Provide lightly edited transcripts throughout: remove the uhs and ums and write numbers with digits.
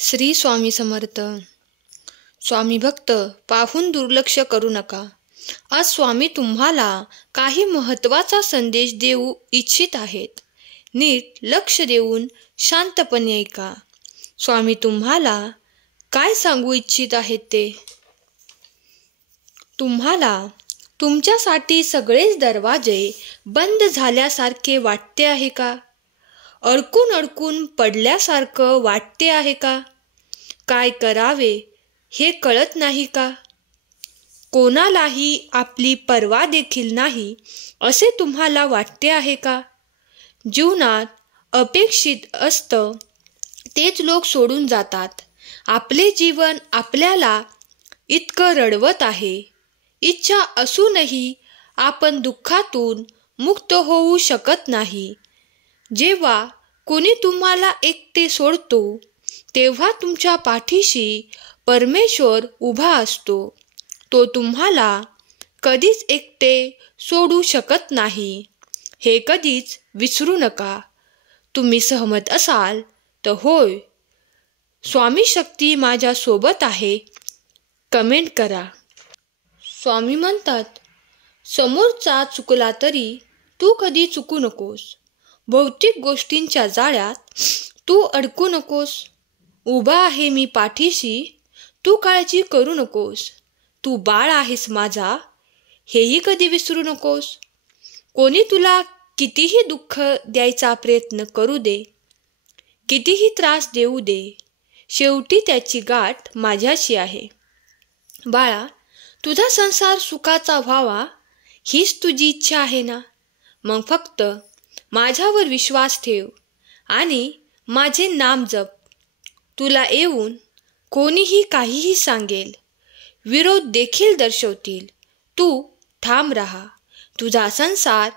श्री स्वामी समर्थ. स्वामी भक्त पाहून दुर्लक्ष करू नका. आज स्वामी तुम्हाला काही महत्त्वाचा संदेश देऊ इच्छित आहेत. नीट लक्ष देऊन शांतपणे ऐका. स्वामी तुम्हाला काय सांगू इच्छित आहेत ते. तुम्हाला तुमच्यासाठी सगळेच दरवाजे बंद झाल्यासारखे वाटते आहे का? अडकून अडकून पडल्यासारखं वाटते आहे का? काय करावे हे कळत नाही का? कोणालाही आपली पर्वा देखील नाही असे तुम्हाला वाटते आहे का? जीवनात अपेक्षित असतं तेच लोक सोडून जातात. आपले जीवन आपल्याला इतकं रडवत आहे. इच्छा असूनही आपण दुःखातून मुक्त होऊ शकत नाही. जेव्हा कोणी तुम्हाला एकटे सोडतो तेव्हा तुमच्या पाठीशी परमेश्वर उभा असतो. तो तुम्हाला कधीच एकटे सोडू शकत नाही. हे कधीच विसरू नका. तुम्ही सहमत असाल तर होय, स्वामी शक्ती माझ्या सोबत आहे कमेंट करा. स्वामी म्हणतात, समोरचा चुकला तरी तू कधी चुकू नकोस. भौतिक गोष्टींच्या जाळ्यात तू अडकू नकोस. उभा आहे मी पाठीशी, तू काळजी करू नकोस. तू बाळ आहेस माझा, हेही कधी विसरू नकोस. कोणी तुला कितीही दुःख द्यायचा प्रयत्न करू दे, कितीही त्रास देऊ दे, शेवटी त्याची गाठ माझ्याशी आहे. बाळा, तुझा संसार सुखाचा व्हावा हीच तुझी इच्छा आहे ना? मग फक्त माझ्यावर विश्वास ठेव आणि माझे नाम जप. तुला येऊन कोणीही काहीही सांगेल, विरोध देखील दर्शवतील, तू ठाम राहा. तुझा संसार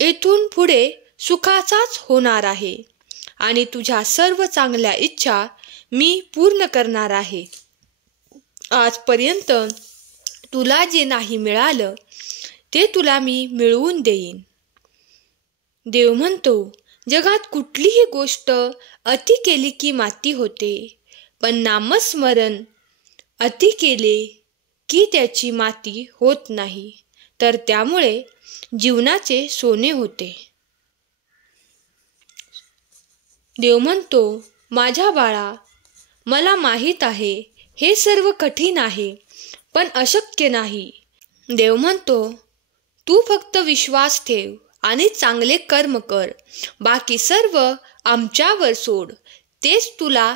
येथून पुढे सुखाचाच होणार आहे आणि तुझ्या सर्व चांगल्या इच्छा मी पूर्ण करणार आहे. आजपर्यंत तुला जे नाही मिळालं ते तुला मी मिळवून देईन. देव म्हणतो, जगात कुठलीही गोष्ट अति केली की माती होते, पण नामस्मरण अति केले की त्याची माती होत नाही, तर त्यामुळे जीवनाचे सोने होते. देव म्हणतो, माझ्या बाळा, मला माहीत आहे हे सर्व कठीण आहे पण अशक्य नाही. देव म्हणतो, तू फक्त विश्वास ठेव आणि चांगले कर्म कर. बाकी सर्व आमच्यावर सोड. तेच तुला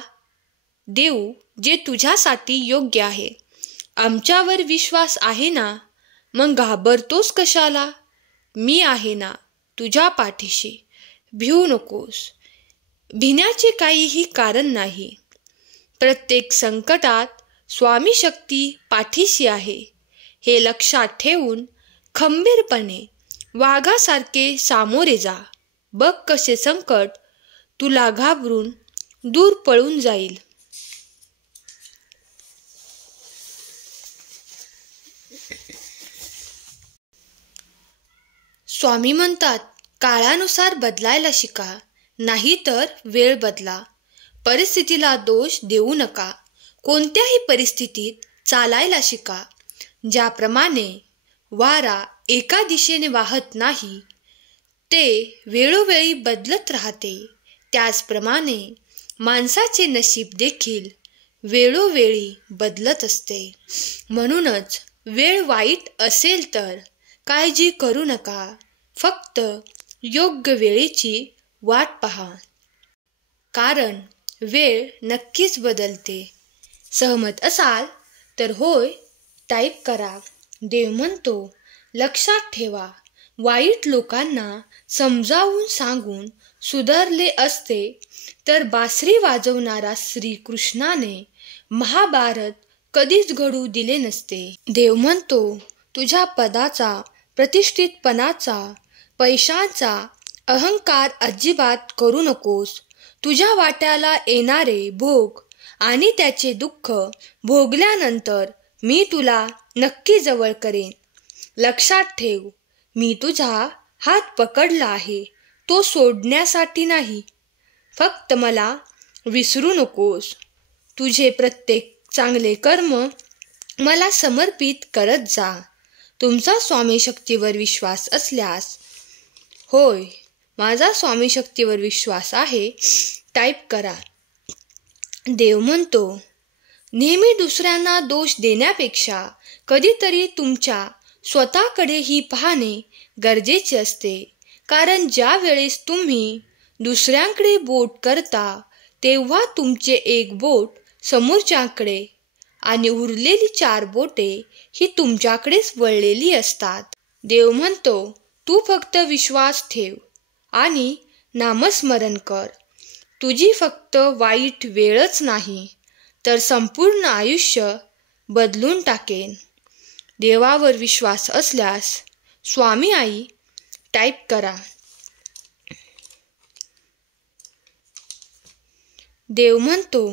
देऊ जे तुझ्यासाठी योग्य आहे. आमच्यावर विश्वास आहे ना? मग घाबरतोस कशाला? मी आहे ना तुझ्या पाठीशी. भिवू नकोस. भिण्याचे काहीही कारण नाही. प्रत्येक संकटात स्वामी शक्ती पाठीशी आहे हे लक्षात ठेवून खंबीरपणे वाघासारखे सामोरे जा. बघ कसे संकट तुला घाबरून दूर पळून जाईल. स्वामी म्हणतात, काळानुसार बदलायला शिका, नाहीतर वेळ बदला. परिस्थितीला दोष देऊ नका. कोणत्याही परिस्थितीत चालायला शिका. ज्याप्रमाणे वारा एका दिशेने वाहत नाही, ते वेळोवेळी बदलत राहते, त्याचप्रमाणे माणसाचे नशीब देखील वेळोवेळी बदलत असते. म्हणूनच वेळ वाईट असेल तर काळजी करू नका. फक्त योग्य वेळेची वाट पहा, कारण वेळ नक्कीच बदलते. सहमत असाल तर होय टाईप करा. देव म्हणतो, लक्षात ठेवा, वाईट लोकांना समजावून सांगून सुधारले असते तर बासरी वाजवणारा श्रीकृष्णाने महाभारत कधीच घडू दिले नसते. देव म्हणतो, तुझ्या पदाचा, प्रतिष्ठितपणाचा, पैशांचा अहंकार अजिबात करू नकोस. तुझ्या वाट्याला येणारे भोग आणि त्याचे दुःख भोगल्यानंतर मी तुला नक्की जवळ करेन. लक्षात ठेव, मी तुझा हात पकडला आहे, तो सोडण्यासाठी नाही. फक्त मला विसरू नकोस. तुझे प्रत्येक चांगले कर्म मला समर्पित करत जा. तुमचा स्वामी शक्तीवर विश्वास असल्यास, होय, माझा स्वामी शक्तीवर विश्वास आहे, टाईप करा. देव म्हणतो, नेहमी दुसऱ्यांना दोष देण्यापेक्षा कधीतरी तुमच्या स्वतःकडेही पाहणे गरजेचे असते. कारण ज्या वेळेस तुम्ही दुसऱ्यांकडे बोट करता तेव्हा तुमचे एक बोट समोरच्याकडे आणि उरलेली 4 बोटे ही तुमच्याकडेच वळलेली असतात. देव म्हणतो, तू फक्त विश्वास ठेव आणि नामस्मरण कर. तुझी फक्त वाईट वेळच नाही तर संपूर्ण आयुष्य बदलून टाकेन. देवावर विश्वास असल्यास स्वामी आई टाईप करा. देव म्हणतो,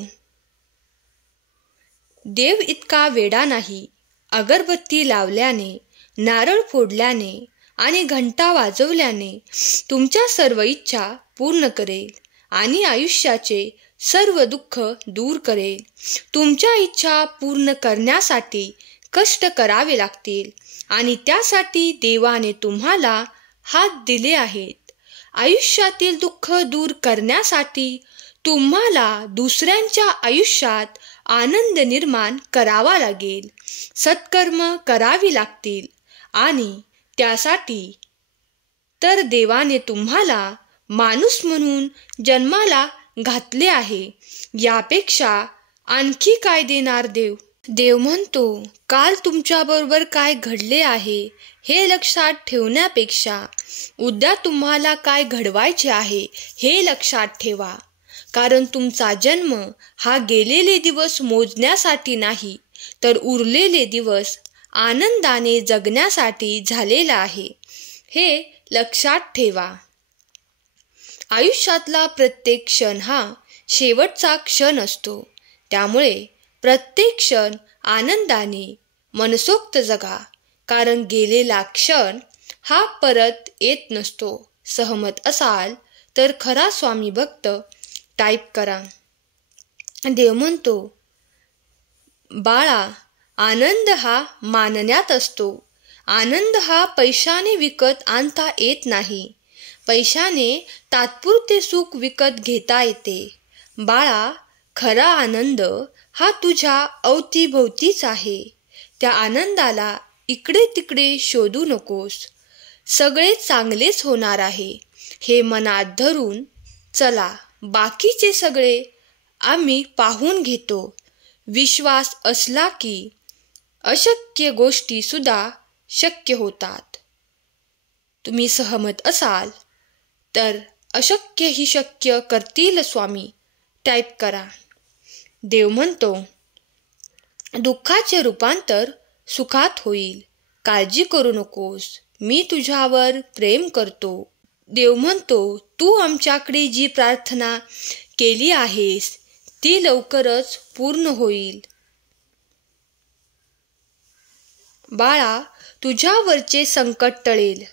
देव इतका वेडा नाही. अगरबत्ती लावल्याने, नारळ फोडल्याने आणि घंटा वाजवल्याने तुमच्या सर्व इच्छा पूर्ण करेल आणि आयुष्याचे सर्व दुःख दूर करेल. तुमच्या इच्छा पूर्ण करण्यासाठी कष्ट करावे लागतील आणि त्यासाठी देवाने तुम्हाला हात दिले आहेत. आयुष्यातील दुःख दूर करण्यासाठी तुम्हाला दुसऱ्यांच्या आयुष्यात आनंद निर्माण करावा लागेल. सत्कर्म करावी लागतील आणि त्यासाठी तर देवाने तुम्हाला माणूस म्हणून जन्माला घातले आहे. यापेक्षा आणखी काय देणार देव? देव म्हणतो, काल तुमच्याबरोबर काय घडले आहे हे लक्षात ठेवण्यापेक्षा उद्या तुम्हाला काय घडवायचे आहे हे लक्षात ठेवा. कारण तुमचा जन्म हा गेलेले दिवस मोजण्यासाठी नाही तर उरलेले दिवस आनंदाने जगण्यासाठी झालेला आहे, हे लक्षात ठेवा. आयुष्यातला प्रत्येक क्षण हा शेवटचा क्षण असतो. त्यामुळे प्रत्येक क्षण आनंदाने मनसोक्त जगा. कारण गेलेला क्षण हा परत येत नसतो. सहमत असाल तर खरा स्वामी भक्त टाईप करा. देव म्हणतो, बाळा, आनंद हा मानण्यात असतो. आनंद हा पैशाने विकत आणता येत नाही. पैशाने तात्पुरते सुख विकत घेता येते. बाळा, खरा आनंद हा तुझ्या अवतीभोवतीच आहे. त्या आनंदाला इकडे तिकडे शोधू नकोस. सगळे चांगलेच होणार आहे हे मनात धरून चला. बाकीचे सगळे आम्ही पाहून घेतो. विश्वास असला की अशक्य गोष्टी सुद्धा शक्य होतात. तुम्ही सहमत असाल तर अशक्य ही शक्य करतील स्वामी टाईप करा. देव म्हणतो, दुःखाचे रूपांतर सुखात होईल. काळजी करू नकोस, मी तुझ्यावर प्रेम करतो. देव म्हणतो, तू आमच्याकडे जी प्रार्थना केली आहेस ती लवकरच पूर्ण होईल. बाळा, तुझ्यावरचे संकट टळेल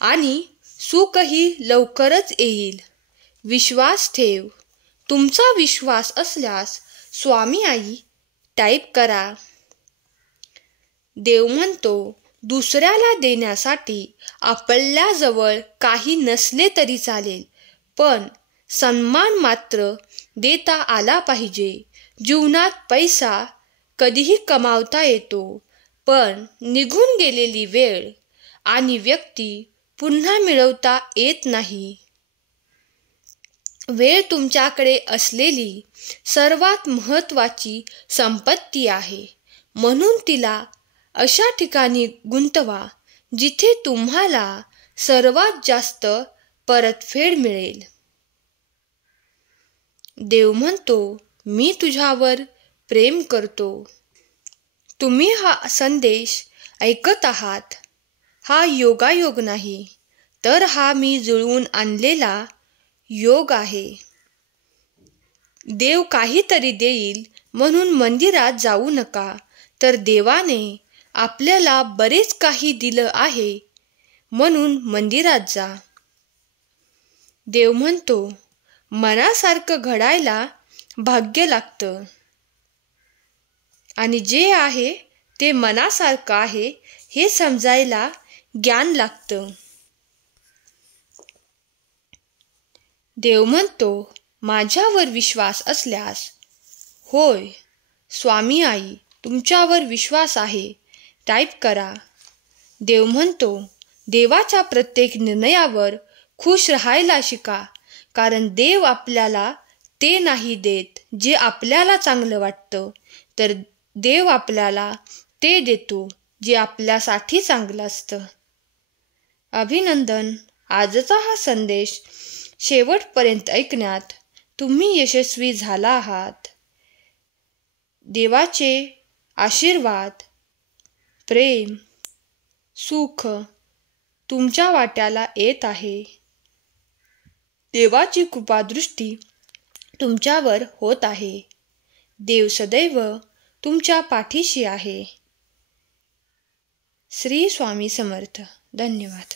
आणि सुखही लवकरच येईल. विश्वास ठेव. तुमचा विश्वास असल्यास स्वामी आई टाईप करा. देव म्हणतो, दुसऱ्याला देण्यासाठी आपल्याजवळ काही नसले तरी चालेल, पण सन्मान मात्र देता आला पाहिजे. जीवनात पैसा कधीही कमावता येतो, पण निघून गेलेली वेळ आणि व्यक्ती पुन्हा मिळवता येत नाही. वेळ तुमच्याकडे असलेली सर्वात महत्त्वाची संपत्ती आहे. म्हणून तिला अशा ठिकाणी गुंतवा जिथे तुम्हाला सर्वात जास्त परतफेड मिळेल. देव म्हणतो, मी तुझ्यावर प्रेम करतो. तुम्ही हा संदेश ऐकत आहात. हा योगायोग नाही, तर हा मी जुळवून आणलेला योग आहे. देव काहीतरी देईल म्हणून मंदिरात जाऊ नका, तर देवाने आपल्याला बरेच काही दिलं आहे म्हणून मंदिरात जा. देव म्हणतो, मनासारखं घडायला भाग्य लागतं. आणि जे आहे ते मनासारखं आहे हे समजायला ज्ञान लागतं. देव म्हणतो, माझ्यावर विश्वास असल्यास. होय स्वामी आई, तुमच्यावर विश्वास आहे टाईप करा. देव म्हणतो, देवाच्या प्रत्येक निर्णयावर खुश राहायला शिका, कारण देव आपल्याला ते नाही देत जे आपल्याला चांगलं वाटतं, तर देव आपल्याला ते देतो जे आपल्यासाठी चांगलं असतं. अभिनंदन. आजचा हा संदेश शेवटपर्यंत ऐकण्यात तुम्ही यशस्वी झाला आहात. देवाचे आशीर्वाद, प्रेम, सुख तुमच्या वाट्याला येत आहे. देवाची कृपादृष्टी तुमच्यावर होत आहे. देव सदैव तुमच्या पाठीशी आहे. श्री स्वामी समर्थ. धन्यवाद.